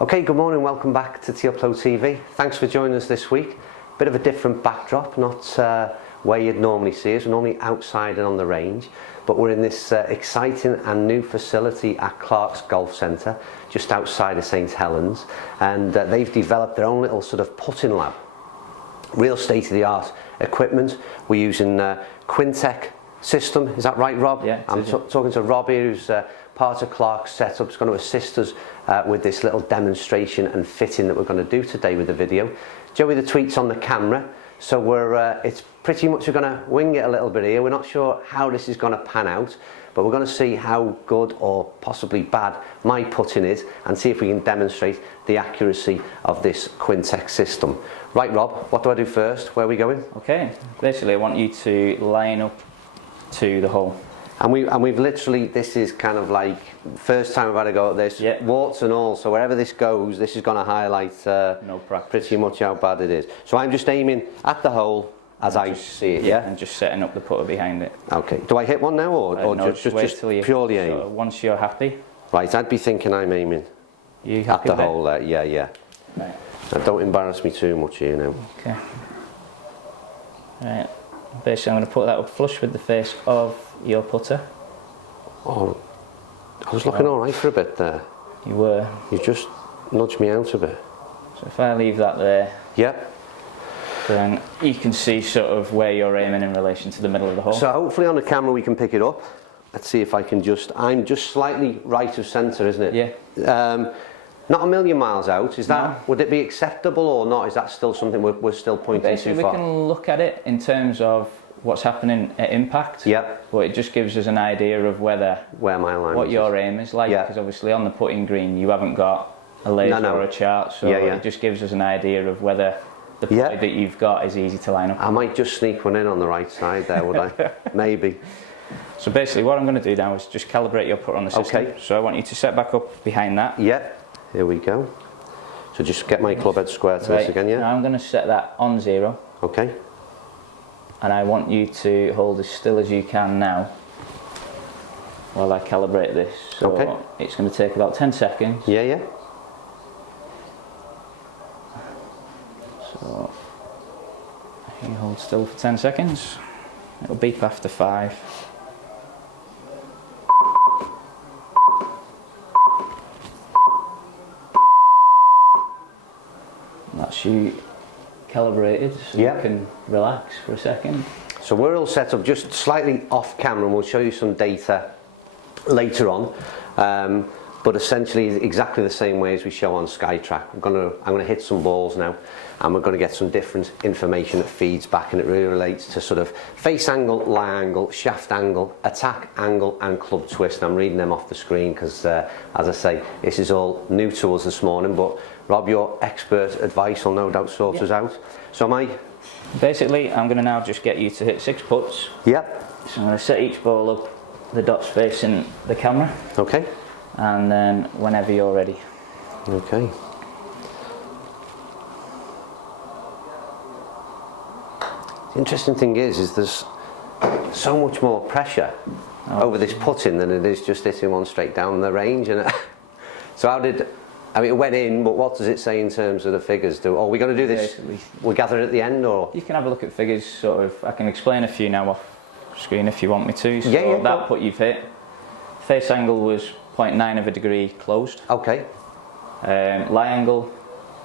Okay, good morning, welcome back to Upload TV. Thanks for joining us this week. Bit of a different backdrop, not where you'd normally see us. We're normally outside and on the range, but we're in this exciting and new facility at Clark's Golf Centre, just outside of St Helens, and they've developed their own little sort of putting lab. Real state-of-the-art equipment. We're using Quintic system, is that right, Rob? Yeah. I'm talking to Rob here, who's part of Clark's setup. Is going to assist us with this little demonstration and fitting that we're going to do today with the video. Joey the tweet's on the camera, so it's pretty much we're going to wing it a little bit here. We're not sure how this is going to pan out, but we're going to see how good or possibly bad my putting is and see if we can demonstrate the accuracy of this Quintic system. Right, Rob, what do I do first? Where are we going? Okay, basically I want you to line up to the hole. And we've literally, this is kind of like first time I've had a go at this, yeah. Warts and all, so wherever this goes, this is going to highlight no practice. Pretty much how bad it is. So I'm just aiming at the hole as I see it, yeah? And just setting up the putter behind it. Okay, do I hit one now or no, just purely aim? So once you're happy. Right, I'd be thinking I'm aiming at the hole there, yeah. Right. Now don't embarrass me too much here now. Okay. Right, basically I'm going to put that up flush with the face of your putter. Oh, I was looking alright for a bit there. You were. You just nudged me out a bit. So if I leave that there, yep. Then you can see sort of where you're aiming in relation to the middle of the hole. So hopefully on the camera we can pick it up. Let's see if I can I'm just slightly right of centre, isn't it? Yeah. Not a million miles out, is that, no. Would it be acceptable or not? Is that still something we're still pointing too far? We can look at it in terms of what's happening at impact. Yep. But it just gives us an idea of where my line what your aim is like, because obviously on the putting green you haven't got a laser or a chart, so it just gives us an idea of whether the putter that you've got is easy to line up. I might just sneak one in on the right side there, would I? Maybe. So basically what I'm going to do now is just calibrate your putter on the system. Okay. So I want you to set back up behind that. Yep. Here we go. So just get my club head square to this again, yeah? Now I'm going to set that on 0. Okay. And I want you to hold as still as you can now while I calibrate this. So it's going to take about 10 seconds. Yeah. So you hold still for 10 seconds. It'll beep after 5. That's you calibrated, so you can relax for a second. So we're all set up just slightly off camera, and we'll show you some data later on, but essentially exactly the same way as we show on SkyTrack. I'm going to hit some balls now, and we're going to get some different information that feeds back, and it really relates to sort of face angle, lie angle, shaft angle, attack angle and club twist. I'm reading them off the screen because as I say, this is all new to us this morning, but Rob, your expert advice will no doubt sort us out. So basically I'm going to now just get you to hit 6 putts. Yep. So I'm going to set each ball up, the dots facing the camera. Okay. And then whenever you're ready. Okay. The interesting thing is there's so much more pressure over this putting than it is just hitting one straight down the range. And so it went in, but what does it say in terms of the figures? Are we going to do this? We'll gather it at the end, or you can have a look at figures. Sort of, I can explain a few now off screen if you want me to. So that putt you've hit, face angle was 0.9 of a degree closed. Okay. Lie angle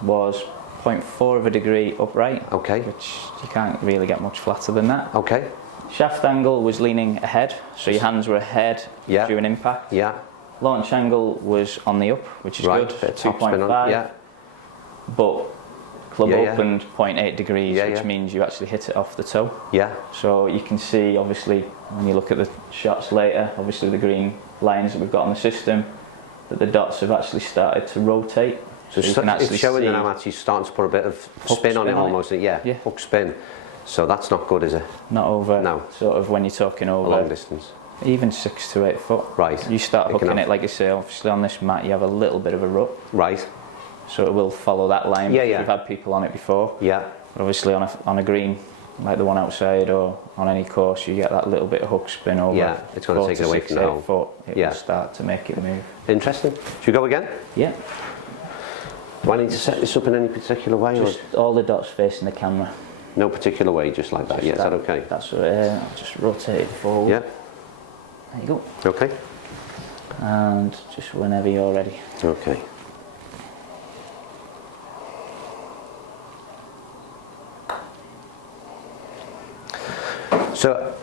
was 0.4 of a degree upright. Okay. Which you can't really get much flatter than that. Okay. Shaft angle was leaning ahead, so your hands were ahead during impact. Yeah. Launch angle was on the up, which is good, 2.5. Yeah. But club opened 0.8 degrees, which means you actually hit it off the toe. Yeah. So you can see, obviously, when you look at the shots later, obviously the green lines that we've got on the system, that the dots have actually started to rotate. So you can actually showing that I'm actually starting to put a bit of spin on it almost. Yeah. Hook spin. So that's not good, is it? Not over. No. Sort of when you're talking over. A long distance. Even 6 to 8 foot. Right. You start hooking it, like you say, obviously on this mat you have a little bit of a rut. Right. So it will follow that line. Yeah. We've had people on it before. Yeah. But obviously on a green, like the one outside or on any course, you get that little bit of hook spin over. Yeah, it's going to take it away from the hole. It will start to make it move. Interesting. Should we go again? Yeah. Do I need to set this up in any particular way? Just all the dots facing the camera. No particular way, just like that. Yeah, is that okay? That's right. I'll just rotate it forward. Yeah. There you go. Okay. And just whenever you're ready. Okay. So,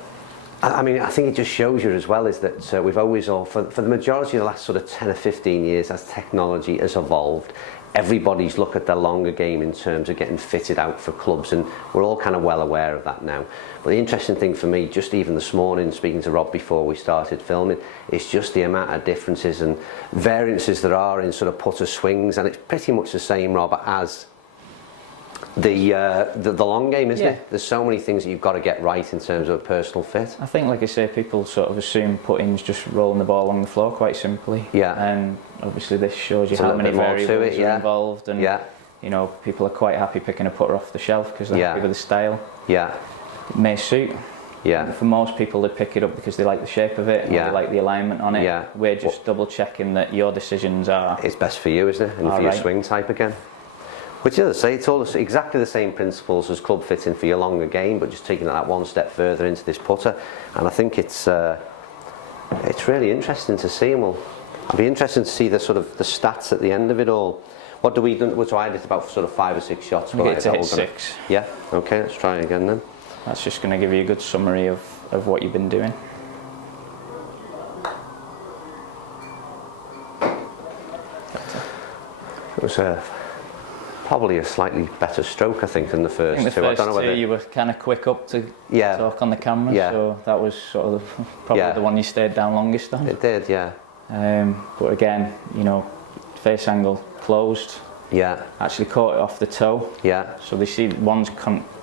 I mean, I think it just shows you as well is that we've always for the majority of the last sort of 10 or 15 years, as technology has evolved, everybody's looked at their longer game in terms of getting fitted out for clubs, and we're all kind of well aware of that now. But the interesting thing for me, just even this morning, speaking to Rob before we started filming, is just the amount of differences and variances there are in sort of putter swings, and it's pretty much the same, Rob, as the long game, isn't it? There's so many things that you've got to get right in terms of a personal fit. I think, like I say, people sort of assume putting's just rolling the ball along the floor quite simply. Yeah. And obviously this shows you how many variables are involved, and you know, people are quite happy picking a putter off the shelf because they're happy with the style. Yeah. It may suit. Yeah. For most people, they pick it up because they like the shape of it, and they like the alignment on it. Yeah. We're just double checking that your decisions are. It's best for you, isn't it? And for your swing type again. Which, as I say, it's all exactly the same principles as club fitting for your longer game, but just taking that one step further into this putter. And I think it's really interesting to see, and I'll be interested to see the sort of the stats at the end of it all. What do we do? So I did about sort of 5 or 6 shots. We get to hit 6. Yeah. Okay. Let's try it again then. That's just going to give you a good summary of what you've been doing. It was probably a slightly better stroke, I think, than the first two. I don't know whether you were kind of quick up to talk on the camera, so that was sort of probably the one you stayed down longest on. It did, yeah. But again, you know, face angle closed. Yeah. Actually caught it off the toe. Yeah. So they see one's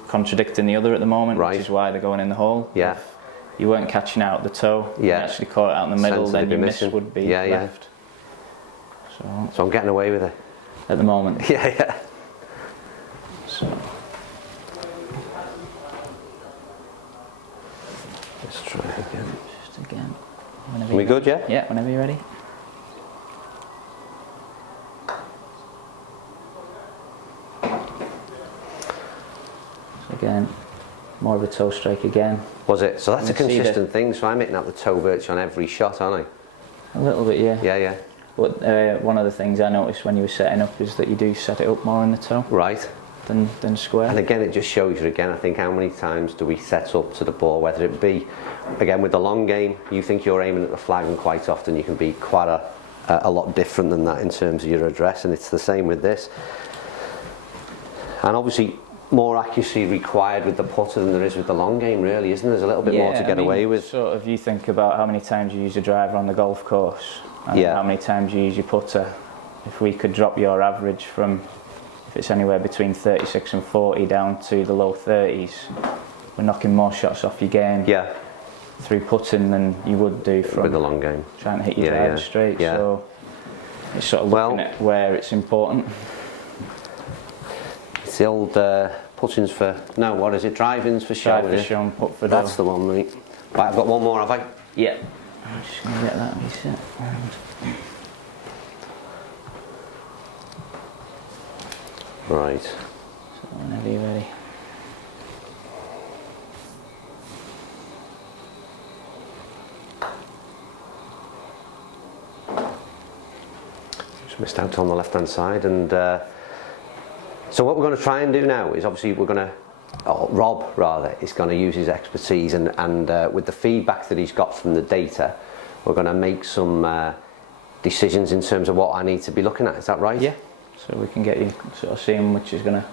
contradicting the other at the moment, which is why they're going in the hole. Yeah. If you weren't catching out the toe, you actually caught it out in the middle, then your miss would be left. So I'm getting away with it. At the moment. Yeah. So. Let's try it again. Just again. Are we good, yeah? Yeah, whenever you're ready. So again, more of a toe strike again. Was it? So that's a consistent thing, so I'm hitting out the toe virtually on every shot, aren't I? A little bit, yeah. Yeah. But one of the things I noticed when you were setting up is that you do set it up more in the toe. Right. Than square. And again, it just shows you again, I think, how many times do we set up to the ball, whether it be, again, with the long game, you think you're aiming at the flag, and quite often you can be quite a lot different than that in terms of your address, and it's the same with this. And obviously, more accuracy required with the putter than there is with the long game, really, isn't there? There's a little bit more to get away with. Sort of, you think about how many times you use a driver on the golf course, and how many times you use your putter. If we could drop your average from, if it's anywhere between 36 and 40 down to the low 30s, we're knocking more shots off your game through putting than you would do from with the long game. Trying to hit your driver straight. So it's sort of looking at where it's important. It's the old puttings for, no, what is it? Drive-ins for show. Drive for show and putt for dough. That's the one, mate. Right, I've got one more, have I? Yeah. I'm just going to get that reset round. Right. So whenever you're ready. Just missed out on the left-hand side, and so what we're going to try and do now is obviously we're going to, Rob rather, is going to use his expertise and with the feedback that he's got from the data, we're going to make some decisions in terms of what I need to be looking at. Is that right? Yeah. So we can get you sort of seeing which is going to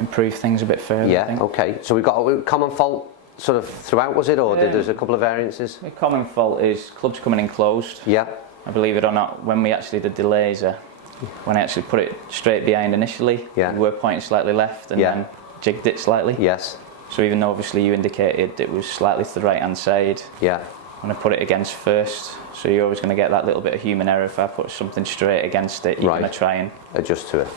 improve things a bit further. Yeah, I think. okay. So we've got a common fault sort of throughout, was it, or did there's a couple of variances? The common fault is clubs coming in closed. Yeah. I believe it or not, when we actually did the laser, when I actually put it straight behind initially, we were pointing slightly left and then jigged it slightly. Yes. So even though obviously you indicated it was slightly to the right hand side, when I put it against first, so you're always going to get that little bit of human error. If I put something straight against it, you're going to try and adjust to it.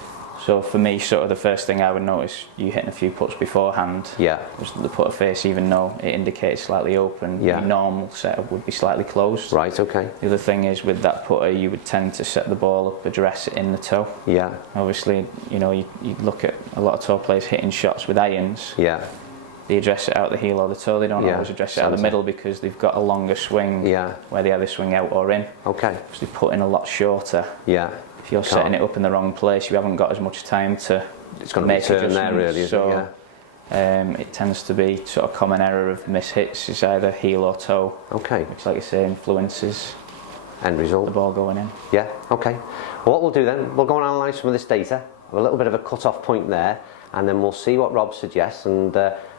So for me, sort of the first thing I would notice, you hitting a few putts beforehand, was the putter face, even though it indicates slightly open, the normal setup would be slightly closed. Right, okay. The other thing is with that putter, you would tend to set the ball up, address it in the toe. Yeah. Obviously, you know, you look at a lot of tour players hitting shots with irons. Yeah. They address it out the heel or the toe. They don't always address it out the middle because they've got a longer swing where they either swing out or in. Okay. So they put in a lot shorter. Yeah. If you're setting it up in the wrong place, you haven't got as much time to it's going make to be turn there, really, so it tends to be sort of common error of mishits is either heel or toe. Okay. Which, like you say, influences end result. The ball going in. Yeah. Okay. Well, what we'll do then, we'll go and analyse some of this data. Have a little bit of a cut-off point there, and then we'll see what Rob suggests and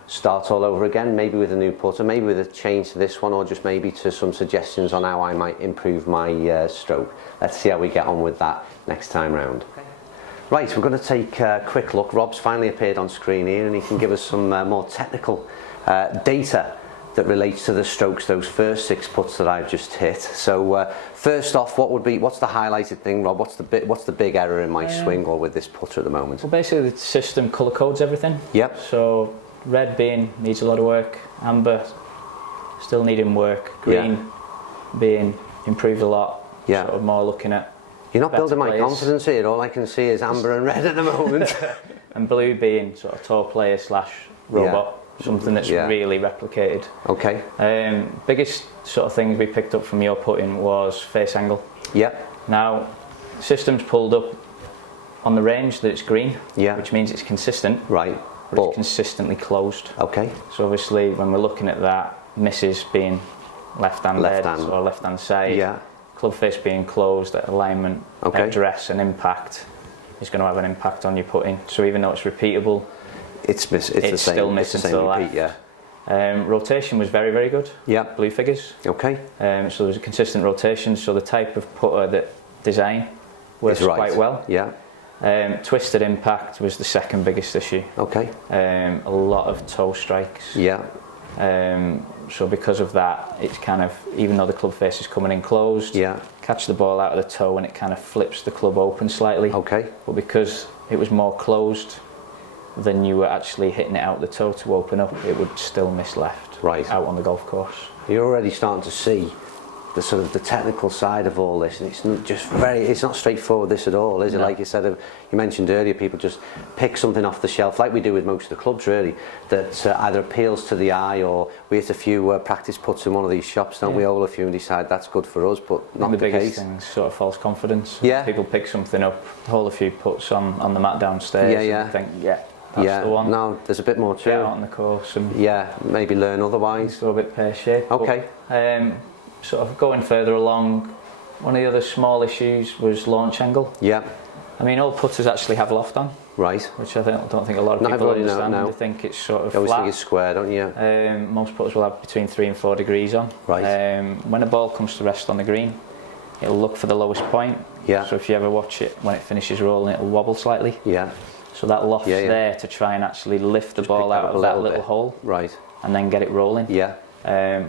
start all over again. Maybe with a new putter, maybe with a change to this one, or just maybe to some suggestions on how I might improve my stroke. Let's see how we get on with that next time round. Right, we're going to take a quick look. Rob's finally appeared on screen here, and he can give us some more technical data that relates to the strokes, those first 6 putts that I've just hit. So first off, what's the highlighted thing, Rob? What's the big error in my swing or with this putter at the moment? Well, basically the system colour codes everything. Yep. So red being needs a lot of work, amber still needing work, green being improved a lot. Yeah. Sort of more looking at. You're not building my players. Confidence here. All I can see is amber and red at the moment. And blue being sort of tour player / robot, something that's really replicated. Okay. Biggest sort of things we picked up from your putting was face angle. Yep. Now, system's pulled up on the range that it's green, which means it's consistent. Right. But it's consistently closed. Okay. So obviously, when we're looking at that, misses being left-hand or left-hand side, club face being closed, that alignment, address and impact is going to have an impact on your putting. So even though it's repeatable, it's the same, still missing to the left. Rotation was very, very good. Yeah. Blue figures. Okay. So there was a consistent rotation. So the type of putter that design works quite well. Yeah. Twisted impact was the second biggest issue. Okay. A lot of toe strikes. Yeah. So because of that, it's kind of, even though the club face is coming in closed, catch the ball out of the toe and it kind of flips the club open slightly. Okay. But because it was more closed than you were actually hitting it out the toe to open up, it would still miss left out on the golf course. You're already starting to see the sort of the technical side of all this, and it's not straightforward this at all, is it? Like you said, you mentioned earlier, people just pick something off the shelf, like we do with most of the clubs really, that either appeals to the eye, or we hit a few practice putts in one of these shops, don't we, all a few, and decide that's good for us, but not the case. The biggest thing's sort of false confidence. Yeah. People pick something up, hold a few putts on the mat downstairs, and think, that's the one. No, there's a bit more to it. Get out on the course and maybe learn otherwise. Go a bit pear-shaped. Okay. Sort of going further along, one of the other small issues was launch angle. Yeah. I mean, all putters actually have loft on. Right. Which I don't think a lot of people understand. They think it's sort of flat. You always think it's square, don't you? Most putters will have between 3 and 4 degrees on. Right. When a ball comes to rest on the green, it'll look for the lowest point. Yeah. So if you ever watch it, when it finishes rolling, it'll wobble slightly. Yeah. So that loft's there to try and actually lift the ball out of that little hole. Right. And then get it rolling. Yeah.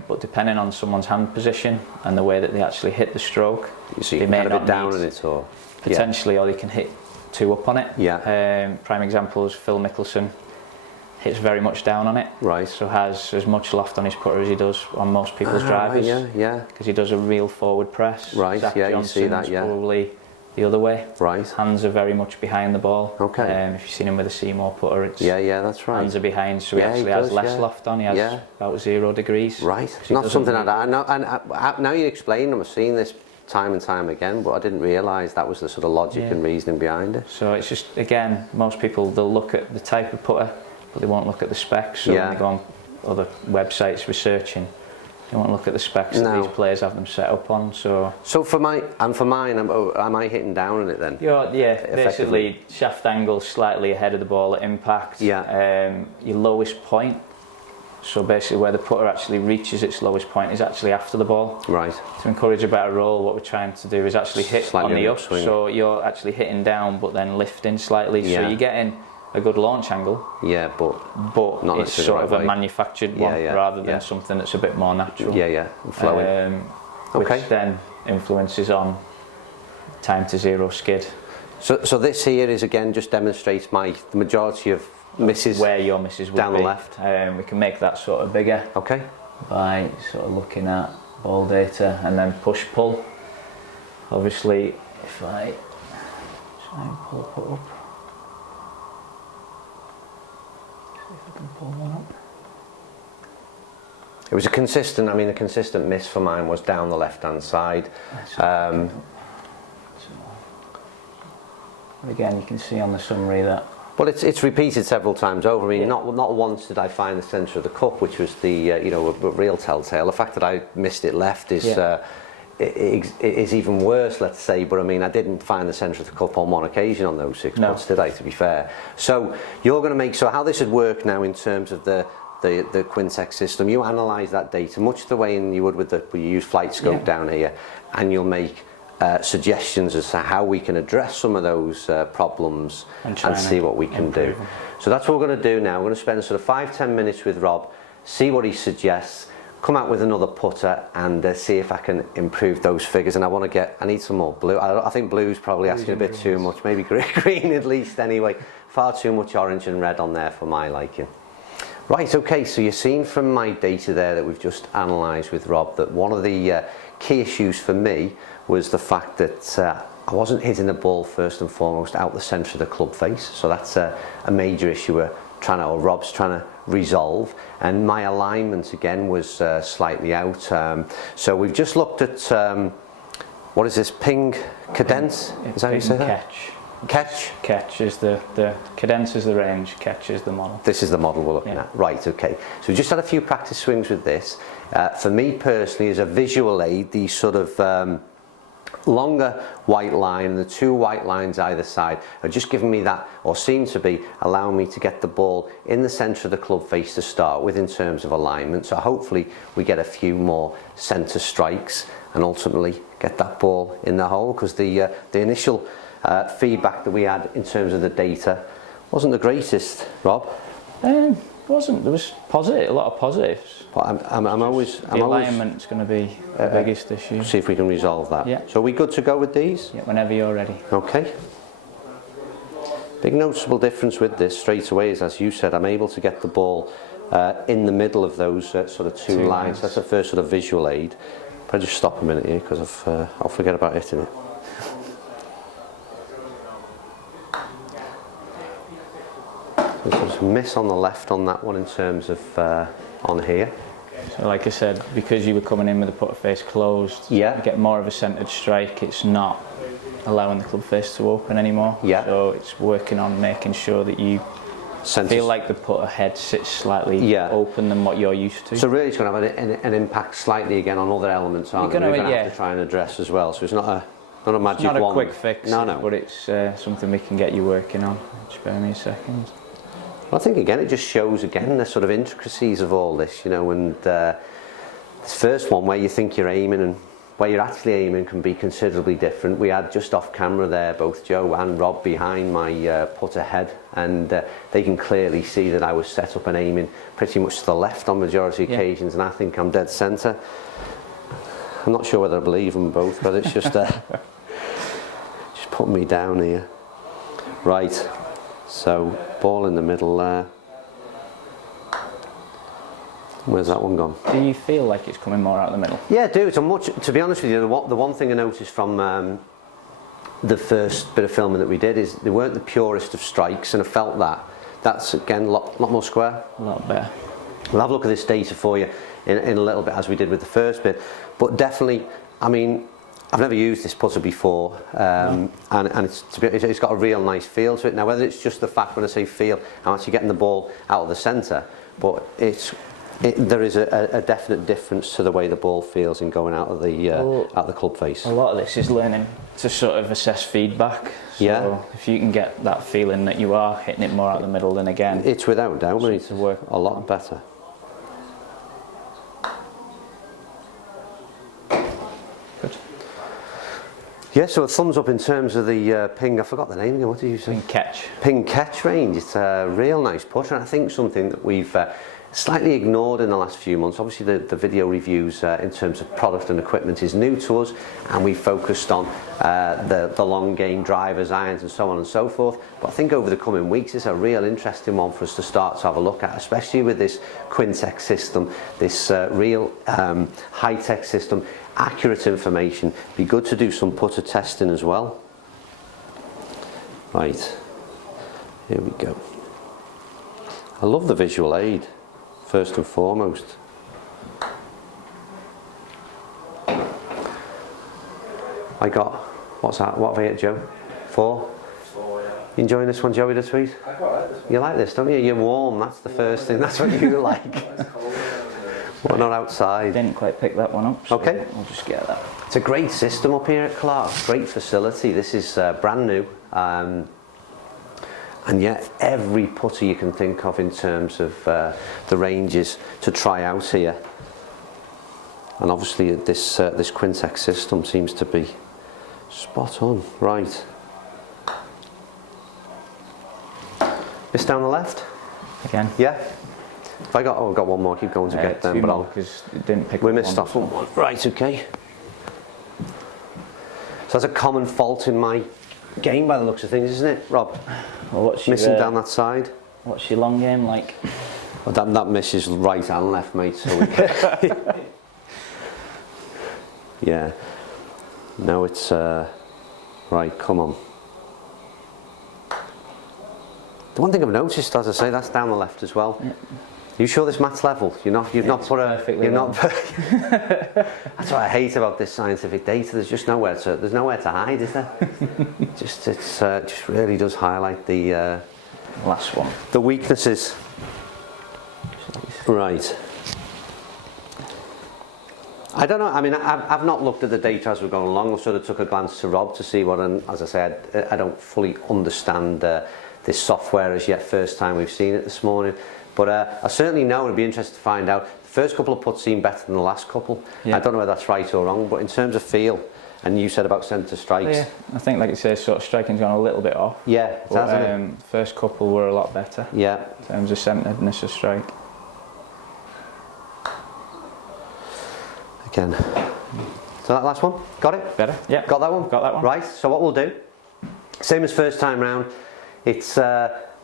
But depending on someone's hand position and the way that they actually hit the stroke, they may not down on it, or potentially, or they can hit 2 up on it. Yeah. Prime example is Phil Mickelson. Hits very much down on it. Right. So has as much loft on his putter as he does on most people's drivers. Yeah. Because he does a real forward press. Right. Zach you see that. Yeah. Probably the other way. Right. Hands are very much behind the ball. Okay. If you've seen him with a Seymour putter, it's that's right. hands are behind, so he actually has less loft on. He has about 0 degrees. Right. Not something like that. Now you explain, I've seen this time and time again, but I didn't realise that was the sort of logic and reasoning behind it. So it's just, again, most people, they'll look at the type of putter, but they won't look at the specs. So when they go on other websites researching, they won't look at the specs that these players have them set up on. So for mine, am I hitting down on it then? Basically shaft angle slightly ahead of the ball at impact. Yeah. Your lowest point, so basically where the putter actually reaches its lowest point, is actually after the ball. Right. To encourage a better roll, what we're trying to do is actually hit slightly on the up, upswing. so you're actually hitting down but then lifting slightly, so you're getting a good launch angle. Yeah, but not it's sort of a manufactured one rather than something that's a bit more natural. Yeah, flowing. Which then influences on time to 0 skid. So this here is again just demonstrates the majority of misses. Where your misses would down be. The left. We can make that sort of bigger. Okay. By sort of looking at ball data and then push pull. Obviously, if I try and pull it up, see if I can pull one up. It was a consistent miss for mine was down the left-hand side. Again, you can see on the summary that. Well, it's repeated several times over. I mean, not once did I find the centre of the cup, which was the a real telltale. The fact that I missed it left is is even worse, let's say. But I mean, I didn't find the centre of the cup on one occasion on those 6 putts, did I? To be fair. So you're going to make how this would work now in terms of the Quintic system. You analyse that data much the way you would with you use flight scope down here, and you'll make suggestions as to how we can address some of those problems and see what we can do. So that's what we're going to do now. We're going to spend sort of 5-10 minutes with Rob, see what he suggests, come out with another putter and see if I can improve those figures. And I need some more blue. I think blue's probably asking a bit too much, maybe green at least anyway. Far too much orange and red on there for my liking. Right, okay, so you've seen from my data there that we've just analysed with Rob that one of the key issues for me was the fact that I wasn't hitting the ball first and foremost out the centre of the club face. So that's a major issue Rob's trying to resolve. And my alignment again was slightly out. So we've just looked at, what is this, ping cadence? Is that how you say that? Catch. Catch is the cadence is the range, catch is the model. This is the model we're looking at. Right, okay. So we just had a few practice swings with this. For me personally, as a visual aid, these sort of longer white line and the 2 white lines either side are just giving me that, or seem to be allowing me to get the ball in the centre of the club face to start with in terms of alignment. So hopefully we get a few more centre strikes and ultimately get that ball in the hole, because the initial feedback that we had in terms of the data wasn't the greatest, Rob. Wasn't. There was a lot of positives. But the alignment's going to be the biggest issue. See if we can resolve that. Yeah. So are we good to go with these? Yeah, whenever you're ready. Okay. Big noticeable difference with this straight away is, as you said, I'm able to get the ball in the middle of those sort of two lines. That's the first sort of visual aid. If I just stop a minute here, because I'll forget about hitting it. There's a miss on the left on that one in terms of on here. So like I said, because you were coming in with the putter face closed, you get more of a centred strike. It's not allowing the club face to open anymore. So it's working on making sure that you feel like the putter head sits slightly open than what you're used to. So really it's going to have an impact slightly again on other elements, aren't they? We're going to have to try and address as well. So it's not a magic wand. It's not a quick fix, no. But it's something we can get you working on. Just bear me a second. I think again it just shows again the sort of intricacies of all this, and this first one where you think you're aiming and where you're actually aiming can be considerably different. We had just off camera there both Joe and Rob behind my putter head, and they can clearly see that I was set up and aiming pretty much to the left on majority of occasions, and I think I'm dead centre. I'm not sure whether I believe them both, but it's just just putting me down here. Right. So, ball in the middle there. Where's that one gone? Do you feel like it's coming more out the middle? Yeah, I do. To be honest with you, the one thing I noticed from the first bit of filming that we did is they weren't the purest of strikes, and I felt that. That's, again, a lot more square. A lot better. We'll have a look at this data for you in a little bit, as we did with the first bit. But definitely, I mean, I've never used this putter before, and it's got a real nice feel to it. Now, whether it's just the fact when I say feel, I'm actually getting the ball out of the centre, but there is a definite difference to the way the ball feels in going out of the club face. A lot of this is learning to sort of assess feedback. So if you can get that feeling that you are hitting it more out the middle, then again, it's without doubt, it's work a lot better. Yeah, so a thumbs up in terms of the ping. I forgot the name again. What did you say? Ping catch. Ping catch range. It's a real nice putter, and I think something that we've slightly ignored in the last few months. Obviously the video reviews in terms of product and equipment is new to us, and we focused on the long game drivers, irons and so on and so forth. But I think over the coming weeks it's a real interesting one for us to start to have a look at, especially with this Quintic system, this real high-tech system, accurate information. Be good to do some putter testing as well. Right, here we go. I love the visual aid, first and foremost. I got, what's that? What have I hit, Joe? 4? 4, yeah. You enjoying this one, Joey the Tweed? I quite like this one. You like this, don't you? You're warm, that's the first thing, that's what you like. It's cold. Well, not outside. Didn't quite pick that one up, so okay. We'll just get that. It's a great system up here at Clark's, great facility. This is brand new. And yet every putter you can think of in terms of the ranges to try out here. And obviously this Quintic system seems to be spot on. Right. This down the left? Again? Yeah. If I got, oh, I've got one more, keep going to get them, but I'll, because it didn't pick we up missed off one. Right, okay. So that's a common fault in my game by the looks of things, isn't it, Rob? Well, what's missing your, down that side? What's your long game like? Well, that misses right and left, mate. So we can yeah. No, it's right. Come on. The one thing I've noticed, as I say, that's down the left as well. Yeah. You sure this mat's level? You've not put a. You're not. That's what I hate about this scientific data. There's just nowhere to hide, is there? Just really does highlight the last one. The weaknesses. Right. I don't know. I mean, I've not looked at the data as we're going along. I sort of took a glance to Rob to see what. And as I said, I don't fully understand this software as yet. First time we've seen it this morning. But I certainly know, and I'd be interested to find out, the first couple of putts seem better than the last couple. Yeah. I don't know whether that's right or wrong, but in terms of feel, and you said about centre strikes. Yeah, I think, like you say, sort of striking's gone a little bit off. Yeah, it has, hasn't it? First couple were a lot better. Yeah. In terms of centredness of strike. Again. So that last one, got it? Better, yeah. Got that one? Got that one. Right, so what we'll do, same as first time round, it's...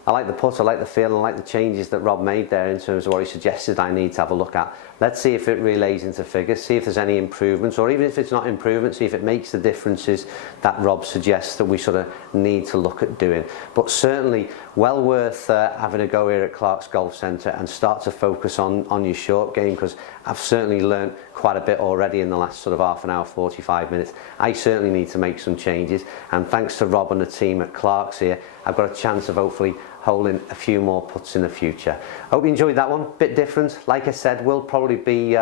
I like the putt, I like the feel, and I like the changes that Rob made there in terms of what he suggested I need to have a look at. Let's see if it relays into figures, see if there's any improvements, or even if it's not improvement, see if it makes the differences that Rob suggests that we sort of need to look at doing. But certainly well worth having a go here at Clark's Golf Centre and start to focus on your short game, because I've certainly learnt quite a bit already in the last sort of half an hour, 45 minutes. I certainly need to make some changes, and thanks to Rob and the team at Clark's here, I've got a chance of hopefully holding a few more putts in the future. I hope you enjoyed that one, bit different. Like I said, we'll probably be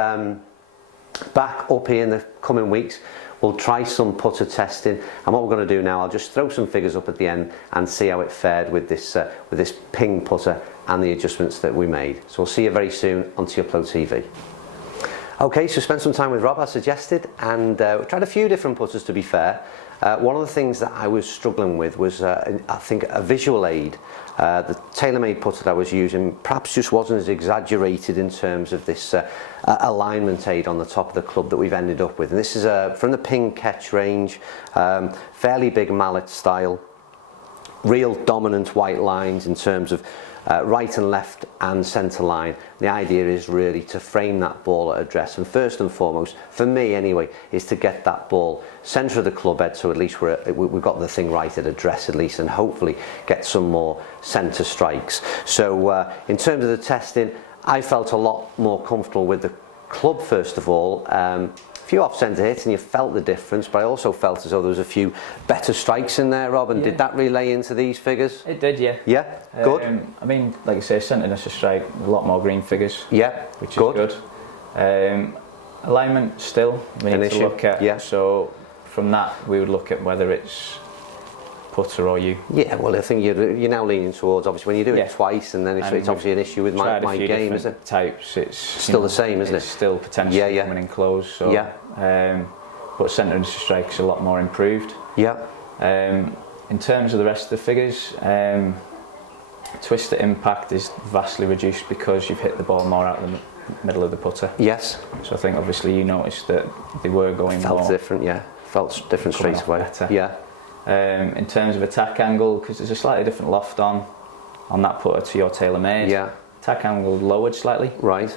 back up here in the coming weeks. We'll try some putter testing, and what we're going to do now, I'll just throw some figures up at the end and see how it fared with this ping putter and the adjustments that we made. So we'll see you very soon on TUpload TV. Okay, so spent some time with Rob, as suggested, and we tried a few different putters, to be fair. One of the things that I was struggling with was, I think, a visual aid. The TaylorMade putter that I was using perhaps just wasn't as exaggerated in terms of this alignment aid on the top of the club that we've ended up with. And this is from the Ping Catch range, fairly big mallet style, real dominant white lines in terms of right and left and centre line. The idea is really to frame that ball at address, and first and foremost, for me anyway, is to get that ball centre of the club head, so at least we've got the thing right at address at least, and hopefully get some more centre strikes. So in terms of the testing, I felt a lot more comfortable with the club first of all. Few off centre hits and you felt the difference, but I also felt as though there was a few better strikes in there, Rob, and yeah. Did that relay into these figures? It did, yeah. Yeah, good. I mean, like you say, centredness of strike, a lot more green figures. Yeah, which is good. Alignment still, we need to look at. Yeah. So from that, we would look at whether it's putter or you. Yeah, well, I think you're now leaning towards, obviously, when you do it twice, and then it's obviously an issue with my game, isn't it? Types, it's still the same, isn't it? It's still potentially coming in close. So, yeah. But centredness of strike is a lot more improved. Yeah. In terms of the rest of the figures, Twist to impact is vastly reduced because you've hit the ball more out of the middle of the putter. Yes. So I think obviously you noticed that they were going felt more different, yeah. Felt different straight away. Better. Yeah. In terms of attack angle, because there's a slightly different loft on that putter to your TaylorMade. Yeah. Attack angle lowered slightly. Right.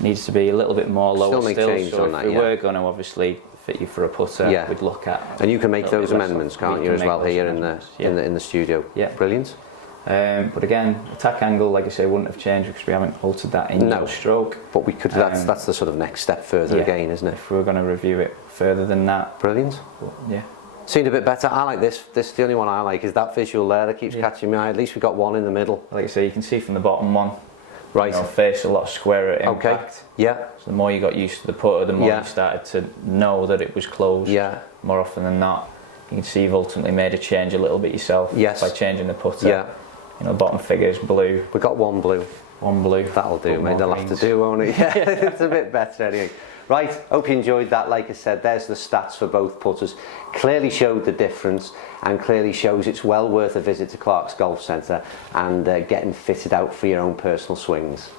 Needs to be a little bit more lower still. So if we were going to obviously fit you for a putter, we'd look at. And you can make those amendments, can't you, as well here in the studio? Yeah. Brilliant. But again, attack angle, like I say, wouldn't have changed because we haven't altered that in your stroke. But we could. That's the sort of next step further again, isn't it? If we were going to review it further than that. Brilliant. But, yeah. Seemed a bit better. I like this. This is the only one I like. Is that visual there that keeps catching my eye? At least we've got one in the middle. Like I say, you can see from the bottom one. Right. Face a lot squarer at impact. Okay. Yeah. So the more you got used to the putter, the more you started to know that it was closed. Yeah. More often than not, you can see you've ultimately made a change a little bit yourself. Yes. By changing the putter. Yeah. Bottom figure is blue. We've got one blue. One blue. That'll do, mate. They'll have to do, won't it? Yeah. It's a bit better anyway. Right, hope you enjoyed that. Like I said, there's the stats for both putters. Clearly showed the difference and clearly shows it's well worth a visit to Clark's Golf Centre and getting fitted out for your own personal swings.